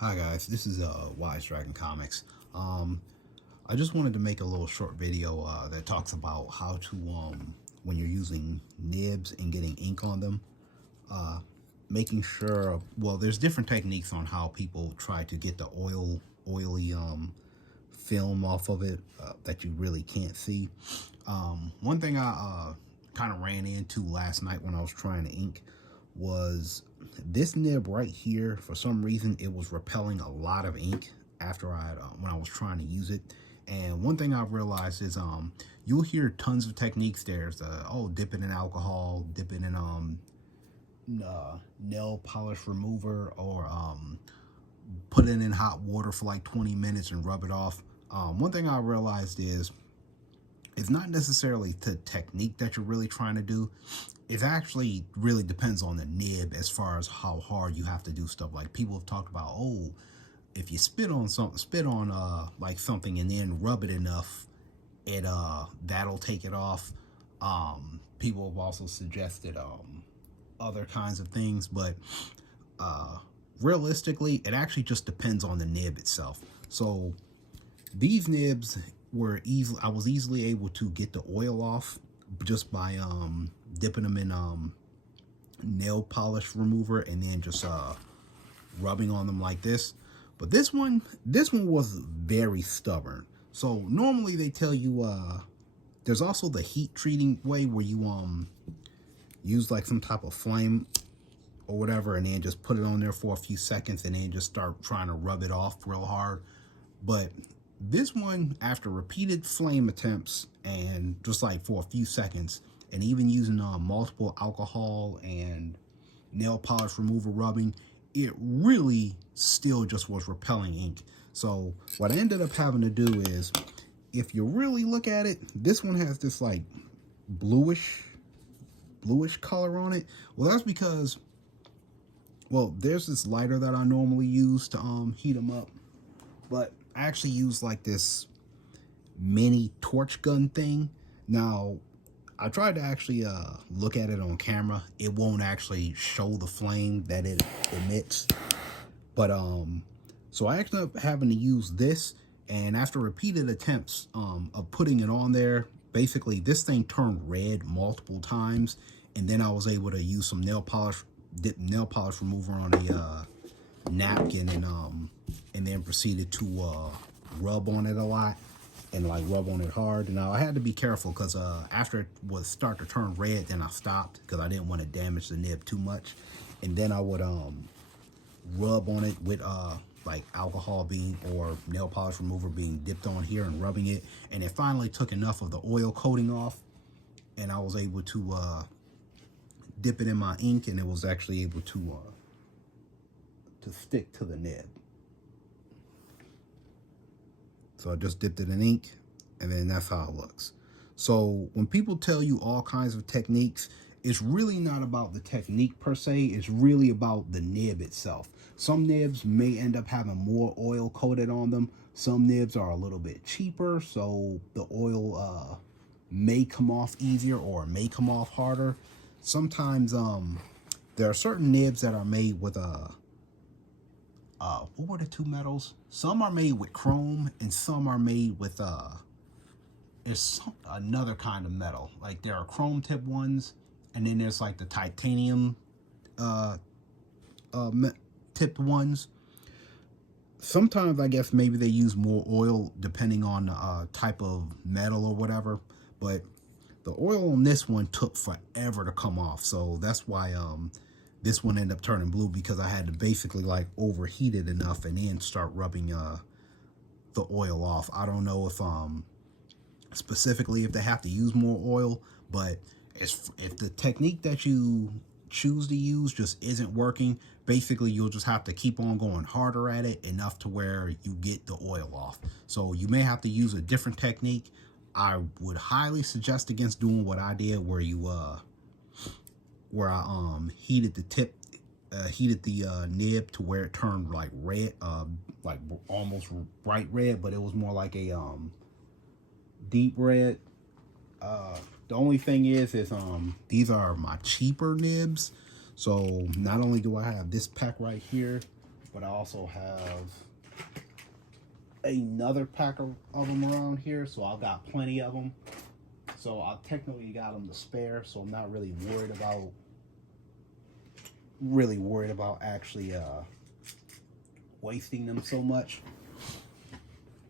Hi guys, this is Wise Dragon Comics. I just wanted to make a little short video that talks about how to when you're using nibs and getting ink on them, making sure. Well, there's different techniques on how people try to get the oily film off of it that you really can't see. One thing I kind of ran into last night when I was trying to ink was this nib right here. For some reason, it was repelling a lot of ink after when I was trying to use it. And one thing I've realized is you'll hear tons of techniques. There's dip it in alcohol, dip it in nail polish remover, or put it in hot water for like 20 minutes and rub it off. One thing I realized is it's not necessarily the technique that you're really trying to do. It actually really depends on the nib as far as how hard you have to do stuff. Like people have talked about, oh, if you spit on like something and then rub it enough, that'll take it off. People have also suggested other kinds of things, but realistically, it actually just depends on the nib itself. So these nibs were I was easily able to get the oil off just by dipping them in nail polish remover and then just rubbing on them like this. But this one was very stubborn. So normally they tell you there's also the heat treating way where you use like some type of flame or whatever and then just put it on there for a few seconds and then just start trying to rub it off real hard. But this one, after repeated flame attempts and just like for a few seconds, and even using multiple alcohol and nail polish remover rubbing, it really still just was repelling ink. So what I ended up having to do is, if you really look at it, this one has this like bluish color on it. Well, that's because, well, there's this lighter that I normally use to heat them up, but I actually use like this mini torch gun thing. Now, I tried to actually look at it on camera. It won't actually show the flame that it emits. But so I ended up having to use this, and after repeated attempts of putting it on there, basically this thing turned red multiple times, and then I was able to use some dip nail polish remover on a napkin and then proceeded to rub on it a lot and like rub on it hard. Now I had to be careful because after it would start to turn red, then I stopped because I didn't want to damage the nib too much. And then I would rub on it with like alcohol being or nail polish remover being dipped on here and rubbing it, and it finally took enough of the oil coating off, and I was able to dip it in my ink, and it was actually able to stick to the nib. So I just dipped it in ink, and then that's how it looks. So when people tell you all kinds of techniques, it's really not about the technique per se. It's really about the nib itself. Some nibs may end up having more oil coated on them. Some nibs are a little bit cheaper, so the oil may come off easier or may come off harder. Sometimes there are certain nibs that are made with what were the two metals? Some are made with chrome and some are made with there's another kind of metal. Like there are chrome tip ones, and then there's like the titanium tipped ones. Sometimes I guess maybe they use more oil depending on the type of metal or whatever, but the oil on this one took forever to come off. So that's why this one ended up turning blue, because I had to basically like overheat it enough and then start rubbing the oil off. I don't know if specifically if they have to use more oil, but if the technique that you choose to use just isn't working, basically you'll just have to keep on going harder at it enough to where you get the oil off. So you may have to use a different technique. I would highly suggest against doing what I did, where I heated the tip, heated the nib to where it turned like red, like almost bright red, but it was more like a deep red. The only thing is these are my cheaper nibs. So not only do I have this pack right here, but I also have another pack of them around here, so I've got plenty of them. So I technically got them to spare, so I'm not really worried about actually wasting them so much.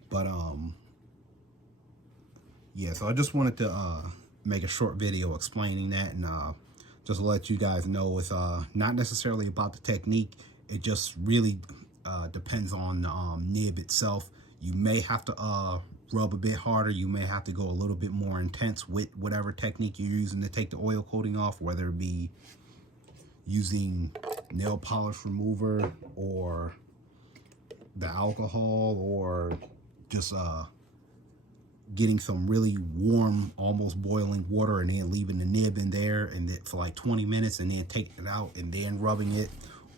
But yeah, so I just wanted to make a short video explaining that, and just to let you guys know it's not necessarily about the technique. It just really depends on the nib itself. You may have to rub a bit harder. You may have to go a little bit more intense with whatever technique you're using to take the oil coating off, whether it be using nail polish remover or the alcohol, or just getting some really warm, almost boiling water and then leaving the nib in there and then for like 20 minutes and then taking it out and then rubbing it.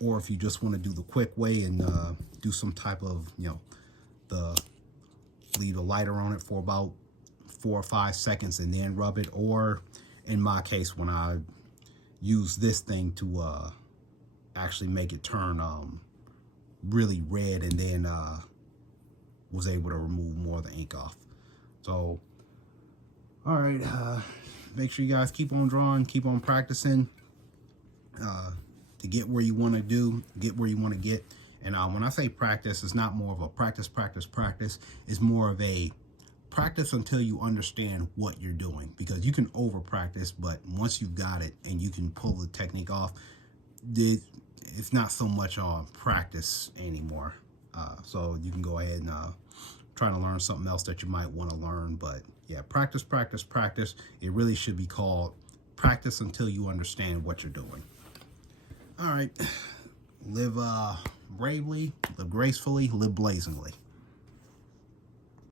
Or if you just want to do the quick way and do some type of, leave a lighter on it for about 4 or 5 seconds and then rub it. Or in my case, when I use this thing to actually make it turn really red, and then was able to remove more of the ink off. So, all right, make sure you guys keep on drawing, keep on practicing to get where you want to get where you want to get. And when I say practice, it's not more of a practice. It's more of a practice until you understand what you're doing, because you can over practice, but once you've got it and you can pull the technique off, it's not so much on practice anymore. So you can go ahead and try to learn something else that you might want to learn. But yeah, practice. It really should be called practice until you understand what you're doing. All right, live bravely, live gracefully, live blazingly.